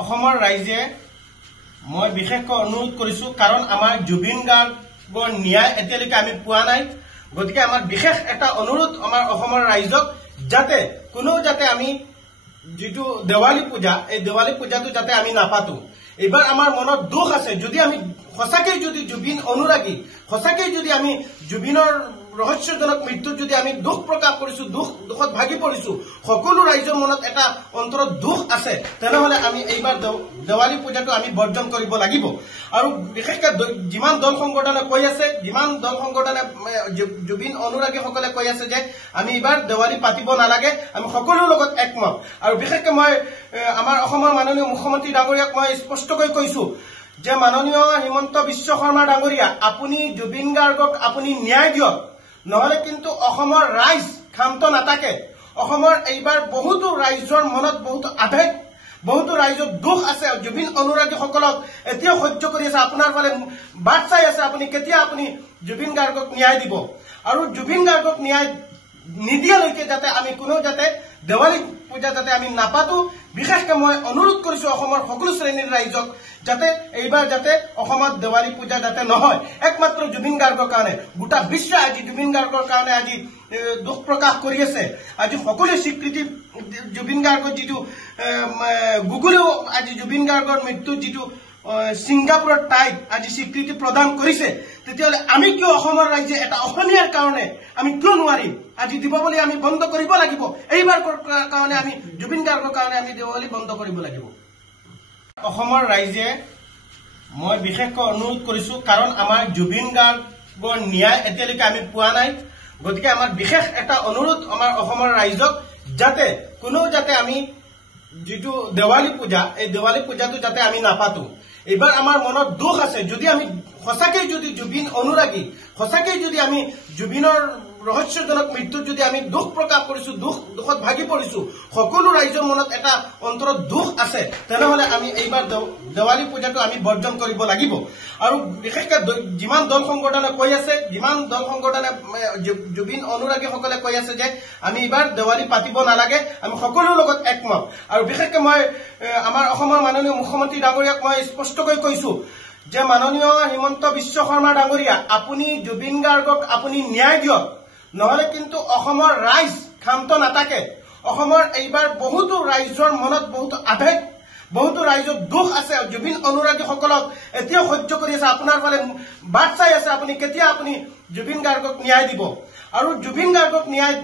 অসমৰ ৰাইজে মই বিশেষকৈ অনুৰোধ কৰিছো কাৰণ আমাৰ জুবিন গাৰ্গৰ ন্যায় এতিয়ালৈকে আমি পোৱা নাই গতিকে আমাৰ বিশেষ এটা অনুৰোধ আমাৰ অসমৰ ৰাইজক যাতে কোনো যাতে আমি যেটো দেৱালী পূজা এই দেৱালী পূজাটো যাতে আমি নাপাতো এবাৰ আমাৰ মনত দুখ আছে যদি আমি সঁচাকৈ যদি জুবিন অনুৰাগী সঁচাকৈ যদি আমি জুবিনৰ ৰহস্যজনক মৃত্যুত যদি আমি দুখ প্ৰকাশ কৰিছো দুখত ভাগি পৰিছো সকলো ৰাইজৰ মনত এটা অন্তৰত দুখ আছে তেনেহলে আমি এইবাৰ দেৱালী পূজাটো আমি বৰ্জন কৰিব লাগিব আৰু বিশেষকৈ যিমান দল সংগঠনে কৈ আছে যিমান দল সংগঠনে জুবিন অনুৰাগীসকলে কৈ আছে যে আমি এইবাৰ দেৱালী পাতিব নালাগে আমি সকলো লগত একমত আৰু বিশেষকৈ মই আমাৰ অসমৰ মাননীয় মুখ্যমন্ত্ৰী ডাঙৰীয়াক মই স্পষ্টকৈ কৈছো যে মাননীয় হিমন্ত বিশ্ব শৰ্মা ডাঙৰীয়া আপুনি জুবিন গাৰ্গক আপুনি ন্যায় দিয়ক নহলে কিন্তু অসমৰ ৰাইজ ক্ষান্ত নাথাকে অসমৰ এইবাৰ বহুতো ৰাইজৰ মনত বহুত আবেগ বহুতো ৰাইজৰ দুখ আছে জুবিন অনুৰাগীসকলক এতিয়া সহ্য কৰি আছে আপোনাৰ ফালে বাট চাই আছে আপুনি কেতিয়া আপুনি জুবিন গাৰ্গক ন্যায় দিব আৰু জুবিন গাৰ্গক ন্যায় নিদিয়ালৈকে যাতে আমি কোনো যাতে দেৱালী পূজা যাতে আমি নাপাতো বিশেষকৈ মই অনুৰোধ কৰিছো অসমৰ সকলো শ্ৰেণীৰ ৰাইজক যাতে এইবাৰ যাতে অসমত দেৱালী পূজা যাতে নহয় একমাত্ৰ জুবিন গাৰ্গৰ কাৰণে গোটা বিশ্ব আজি জুবিন গাৰ্গৰ কাৰণে আজি দুখ প্ৰকাশ কৰি আছে আজি সকলো স্বীকৃতি জুবিন গাৰ্গৰ যেটো গুগলেও আজি জুবিন গাৰ্গৰ মৃত্যু যেটো সিংগাপুৰৰ টাইপ আজি স্বীকৃতি প্ৰদান কৰিছে তেতিয়াহলে আমি কিয় অসমৰ ৰাইজে এটা অসমীয়াৰ কাৰণে আমি কিয় নোৱাৰিম আজি দীপাৱলী আমি বন্ধ কৰিব লাগিব এইবাৰ কাৰণে আমি জুবিন গাৰ্গৰ কাৰণে আমি দেৱালী বন্ধ কৰিব লাগিব অসমৰ ৰাইজে মই বিশেষকৈ অনুৰোধ কৰিছো কাৰণ আমাৰ জুবিন গাৰ্গৰ ন্যায় এতিয়ালৈকে আমি পোৱা নাই গতিকে আমাৰ বিশেষ এটা অনুৰোধ আমাৰ অসমৰ ৰাইজক যাতে কোনো যাতে আমি যেটো দেৱালী পূজা এই দেৱালী পূজাটো যাতে আমি নাপাতো এবাৰ আমাৰ মনত দুখ আছে যদি আমি সঁচাকৈ যদি জুবিন অনুৰাগী সঁচাকৈ যদি আমি জুবিনৰ ৰহস্যজনক মৃত্যুত যদি আমি দুখ প্ৰকাশ কৰিছো দুখত ভাগি পৰিছো সকলো ৰাইজৰ মনত এটা অন্তৰত দুখ আছে তেনেহলে আমি এইবাৰ দেৱালী পূজাটো আমি বৰ্জন কৰিব লাগিব আৰু বিশেষকৈ যিমান দল সংগঠনে কৈ আছে যিমান দল সংগঠনে জুবিন অনুৰাগীসকলে কৈ আছে যে আমি এইবাৰ দেৱালী পাতিব নালাগে আমি সকলো লগত একমত আৰু বিশেষকৈ মই আমাৰ অসমৰ মাননীয় মুখ্যমন্ত্ৰী ডাঙৰীয়াক মই স্পষ্টকৈ কৈছো যে মাননীয় হিমন্ত বিশ্ব শৰ্মা ডাঙৰীয়া আপুনি জুবিন গাৰ্গক আপুনি ন্যায় দিয়ক নহলে কিন্তু অসমৰ ৰাইজ ক্ষান্ত নাথাকে অসমৰ এইবাৰ বহুতো ৰাইজৰ মনত বহুত আবেগ বহুতো ৰাইজৰ দুখ আছে জুবিন অনুৰাগীসকলক এতিয়া সহ্য কৰি আছে আপোনাৰ ফালে বাট চাই আছে আপুনি কেতিয়া আপুনি জুবিন গাৰ্গক ন্যায় দিব আৰু জুবিন গাৰ্গক ন্যায়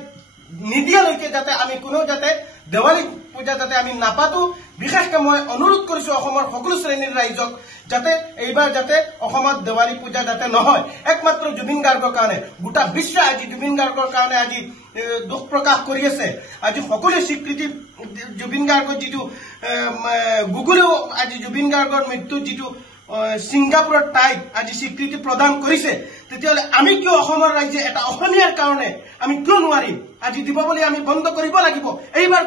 নিদিয়ালৈকে যাতে আমি কোনো যাতে দেৱালী পূজা যাতে আমি নাপাতো বিশেষকৈ মই অনুৰোধ কৰিছো অসমৰ সকলো শ্ৰেণীৰ ৰাইজক যাতে এইবাৰ যাতে অসমত দেৱালী পূজা যাতে নহয় একমাত্ৰ জুবিন গাৰ্গৰ কাৰণে গোটা বিশ্ব আজি জুবিন গাৰ্গৰ কাৰণে আজি দুখ প্ৰকাশ কৰি আছে আজি সকলো স্বীকৃতি জুবিন গাৰ্গৰ যেটো গুগলেও আজি জুবিন গাৰ্গৰ মৃত্যু যেটো সিংগাপুৰৰ টাইপ আজি স্বীকৃতি প্ৰদান কৰিছে তেতিয়াহলে আমি কিয় অসমৰ ৰাইজে এটা অসমীয়াৰ কাৰণে আমি কিয় নোৱাৰিম আজি দীপাৱলী আমি বন্ধ কৰিব লাগিব এইবাৰ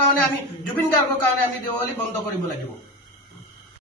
কাৰণে আমি জুবিন গাৰ্গৰ কাৰণে আমি দেৱালী বন্ধ কৰিব লাগিব